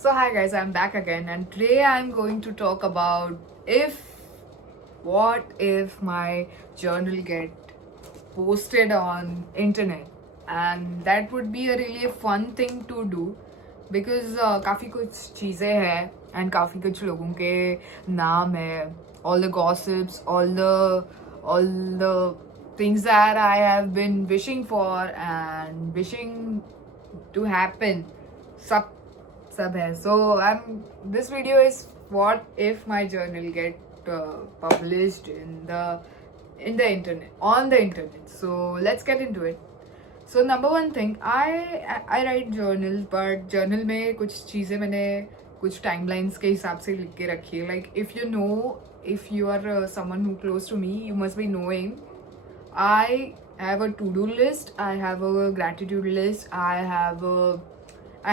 So hi guys, I'm back again and today I'm going to talk about what if my journal get posted on internet, and that would be a really fun thing to do because काफ़ी कुछ चीज़ें हैं and काफ़ी कुछ लोगों के नाम है, all the gossips, all the things that I have been wishing for and wishing to happen, सब सब है. So this video is what if my journal get published in the internet, on the internet. So let's get into it. So number one thing, I write journals, but journal में कुछ चीज़ें मैंने कुछ timelines के हिसाब से लिख के रखी है. Like if you are someone who close to me, you must be knowing I have a to-do list, I have a gratitude list, I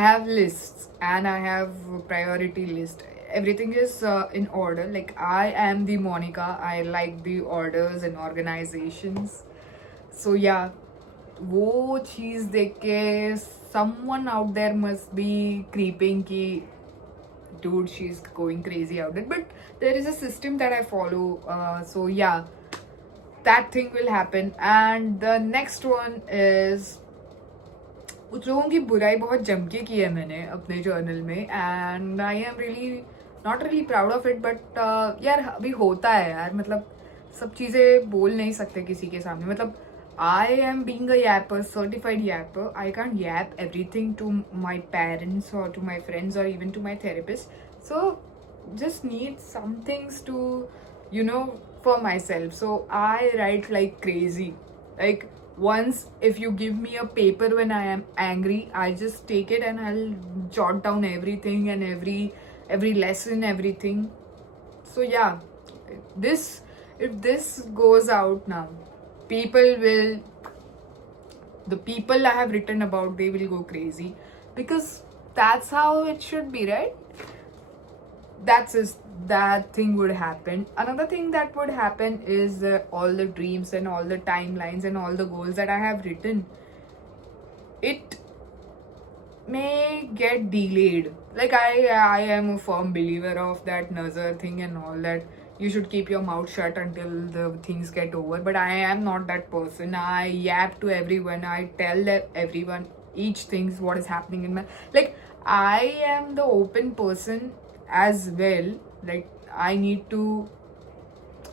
have lists, and I have a priority list. Everything is in order. Like I am the Monica. I like the orders and organizations. So yeah, वो चीज़ देख के someone out there must be creeping कि dude, she's going crazy out there. But there is a system that I follow. So yeah, that thing will happen. And the next one is कुछ लोगों की बुराई बहुत जम के की है मैंने अपने जर्नल में, and I am really not really proud of it. But यार अभी होता है यार, मतलब सब चीज़ें बोल नहीं सकते किसी के सामने. मतलब I am being a yapper, certified yapper. I can't yap everything to my parents or to my friends or even to my therapist. So just need some things to, for myself. So I write like crazy. Like once if you give me a paper when I am angry, I just take it and I'll jot down everything and every lesson, everything. So yeah, this if this goes out now, people will the people I have written about, they will go crazy, because that's how it should be, right? That thing would happen. Another thing that would happen is all the dreams and all the timelines and all the goals that I have written, it may get delayed. Like I am a firm believer of that nazar thing and all that. You should keep your mouth shut until the things get over. But I am not that person. I yap to everyone. I tell everyone each things what is happening in my, like, I am the open person as well. Like I need to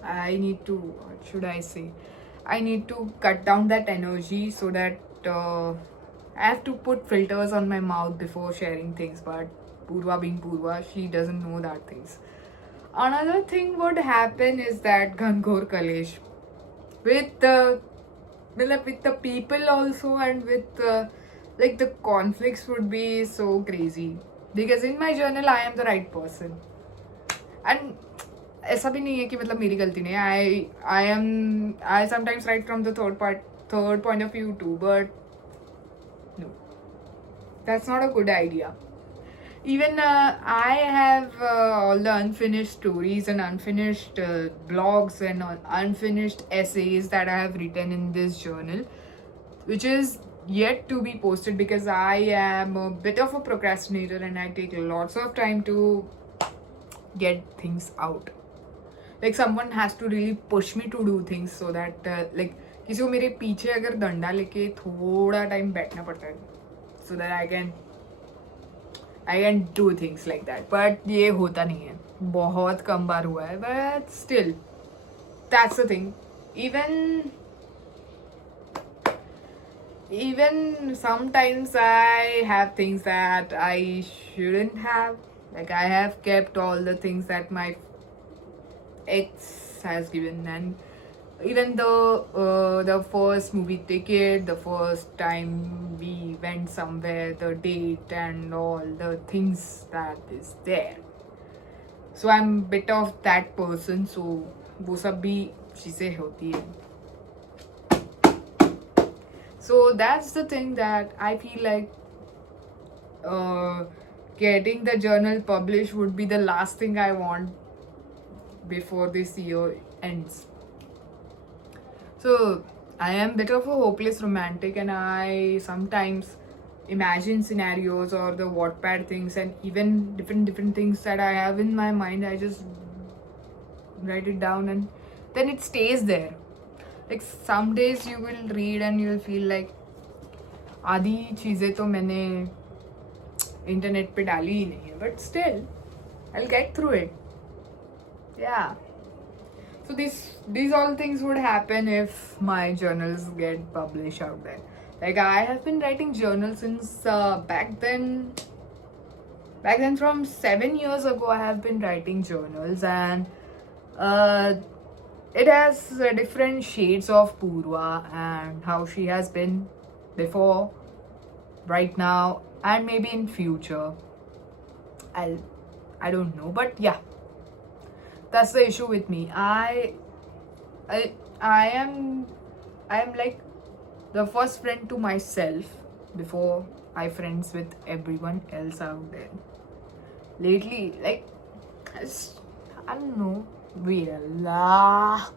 what should I say, I need to cut down that energy so that I have to put filters on my mouth before sharing things. But Purva being Purva, she doesn't know that things. Another thing would happen is that Ghanghor Kalesh with the people also, and with like the conflicts would be so crazy, because in my journal I am the right person. And ऐसा भी नहीं है कि मतलब मेरी गलती नहीं है. I sometimes write from the third point of view too, but no, that's not a good idea. Even I have all the unfinished stories and unfinished blogs and unfinished essays that I have written in this journal, which is yet to be posted, because I am a bit of a procrastinator and I take lots of time to get things out. Like someone has to really push me to do things, so that like किसी को मेरे पीछे अगर डंडा लेके थोड़ा time बैठना पड़ता है, so that I can do things like that. But ये होता नहीं है, बहुत कम बार हुआ है. But still, that's the thing. Even sometimes I have things that I shouldn't have. Like I have kept all the things that my ex has given, and even the first movie ticket, the first time we went somewhere, the date and all the things that is there. So I'm a bit of that person. So वो सब भी चीज़ें होती है. So that's the thing that I feel like getting the journal published would be the last thing I want before this year ends. So I am a bit of a hopeless romantic, and I sometimes imagine scenarios or the Wattpad things and even different things that I have in my mind, I just write it down and then it stays there. Like some days you will read and you will feel like आधी चीज़ें तो मैंने internet पे डाली ही नहीं है, but still I'll get through it. Yeah. So these all things would happen if my journals get published out there. Like I have been writing journals since back then. Back then, from 7 years ago, I have been writing journals, and uh, it has different shades of Purva and how she has been before, right now, and maybe in future. I don't know, but yeah, that's the issue with me. I I am like the first friend to myself before I friends with everyone else out there. Lately, like I don't know, wait a la.